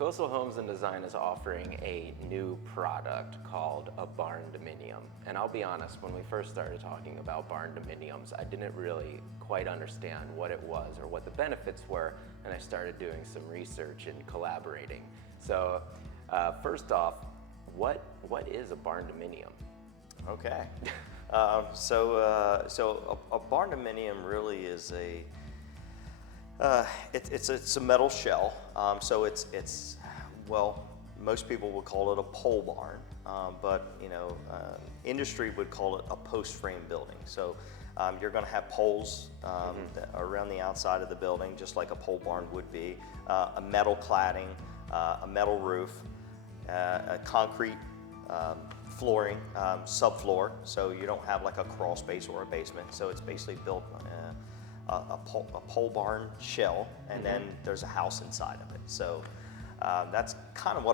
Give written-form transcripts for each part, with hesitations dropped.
Coastal Homes and Design is offering a new product called a Barndominium. And I'll be honest, when we first started talking about Barndominiums, I didn't really quite understand what it was or what the benefits were, and I started doing some research and collaborating. So first off, what is a Barndominium? Okay. So a Barndominium really is it's a metal shell. So it's well, most people would call it a pole barn, but industry would call it a post frame building. So you're going to have poles that are around the outside of the building, just like a pole barn would be. A metal cladding, a metal roof, a concrete flooring, subfloor, so you don't have like a crawl space or a basement. So it's basically built a pole barn shell, and then there's a house inside of it. So that's kind of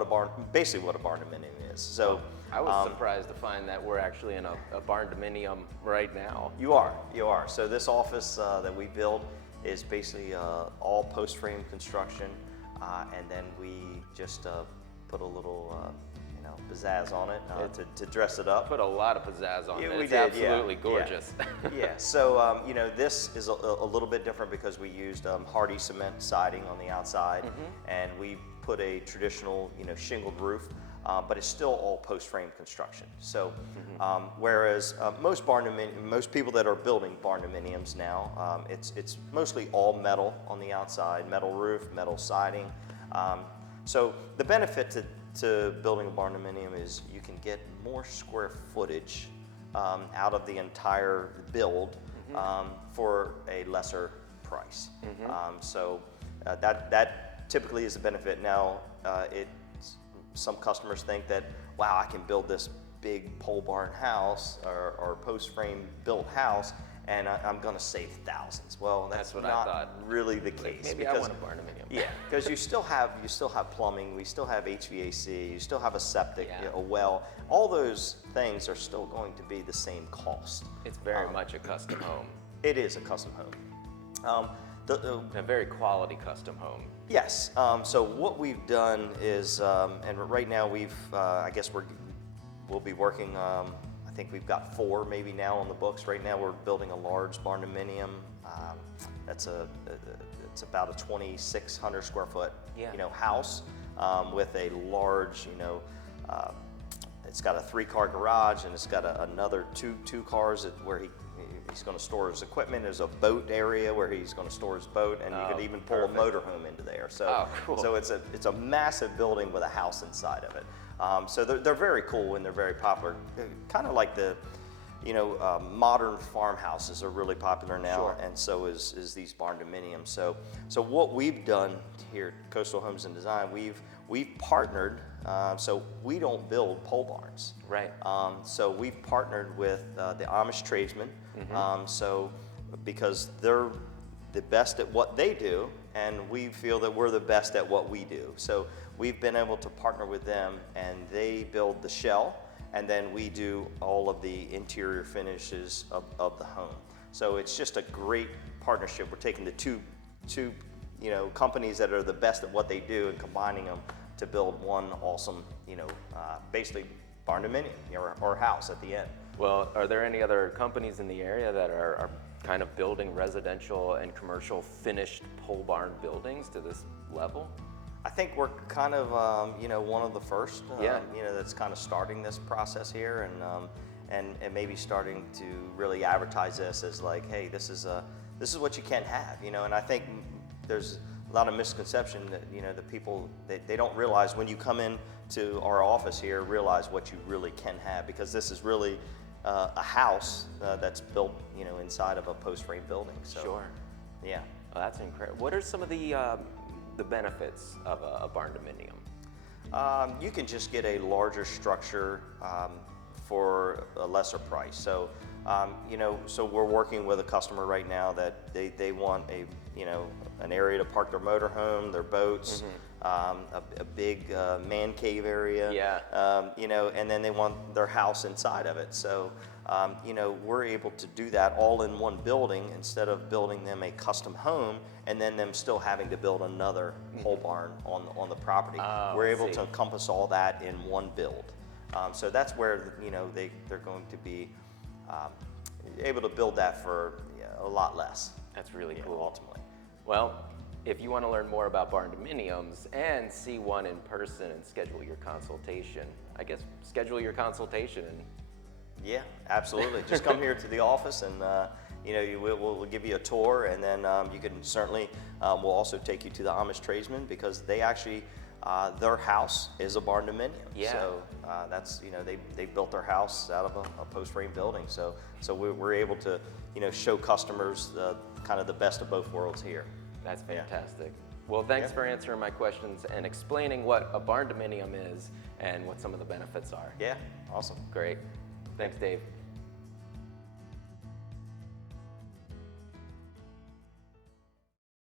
basically what a Barndominium is. So I was surprised to find that we're actually in a Barndominium right now. You are. So this office that we build is basically all post frame construction, and then we just put a little pizzazz on it to dress it up. Put a lot of pizzazz on it. We it's did, absolutely gorgeous. Yeah. So this is a little bit different because we used hardy cement siding on the outside, and we put a traditional shingled roof, but it's still all post frame construction. So whereas most people that are building Barndominiums now, it's mostly all metal on the outside, metal roof, metal siding. So the benefit to building a Barndominium is you can get more square footage out of the entire build for a lesser price. So that typically is the benefit. Now, some customers think that, wow, I can build this big pole barn house or post frame built house, and I'm going to save thousands. Well, that's what not I thought. really the case. Maybe I want a Barndominium. Yeah, because you still have plumbing, we still have HVAC, you still have a septic, a well. All those things are still going to be the same cost. It's very much a custom home. It is a custom home. A very quality custom home. Yes. So what we've done is, and right now we'll be working. I think we've got 4 maybe now on the books. Right now we're building a large Barndominium. It's about a 2,600 square foot house with a large it's got a 3-car garage, and it's got another two cars where he's going to store his equipment. There's a boat area where he's going to store his boat, and you could even pull a motorhome into there. So, cool. So it's a massive building with a house inside of it. So they're very cool, and they're very popular. Kind of like the modern farmhouses are really popular now, and so is these Barndominiums. So what we've done here at Coastal Homes and Design, we've partnered. So we don't build pole barns. Right. So we've partnered with the Amish Tradesman. So because they're the best at what they do, and we feel that we're the best at what we do. So we've been able to partner with them, and they build the shell, and then we do all of the interior finishes of the home. So it's just a great partnership. We're taking the two companies that are the best at what they do and combining them to build one awesome, basically Barndominium or house at the end. Well, are there any other companies in the area that are kind of building residential and commercial finished pole barn buildings to this level? I think we're kind of, one of the first, that's kind of starting this process here, and maybe starting to really advertise this as like, hey, this is what you can have, and I think there's a lot of misconception that, the people, they don't realize when you come in to our office here, realize what you really can have, because this is really a house that's built, inside of a post-frame building. So, sure. Yeah. Oh, that's incredible. What are some of the benefits of a Barndominium? You can just get a larger structure for a lesser price. So, so we're working with a customer right now that they want a an area to park their motorhome, their boats, a big man cave area. Yeah. And then they want their house inside of it. So, we're able to do that all in one building instead of building them a custom home and then them still having to build another pole barn on the property. Oh, We're I able see. to encompass all that in one build. So that's where they're going to be able to build that for a lot less. That's really cool. Ultimately. Well, if you want to learn more about Barndominiums and see one in person and schedule your consultation, I guess schedule your consultation. Yeah, absolutely. Just come here to the office and we'll give you a tour, and then you can certainly, we'll also take you to the Amish Tradesman, because they actually, their house is a Barndominium. Yeah. So that's, they built their house out of a post frame building. So we're able to, show customers kind of the best of both worlds here. That's fantastic. Well, thanks for answering my questions and explaining what a Barndominium is and what some of the benefits are. Yeah, awesome. Great. Thanks, Dave.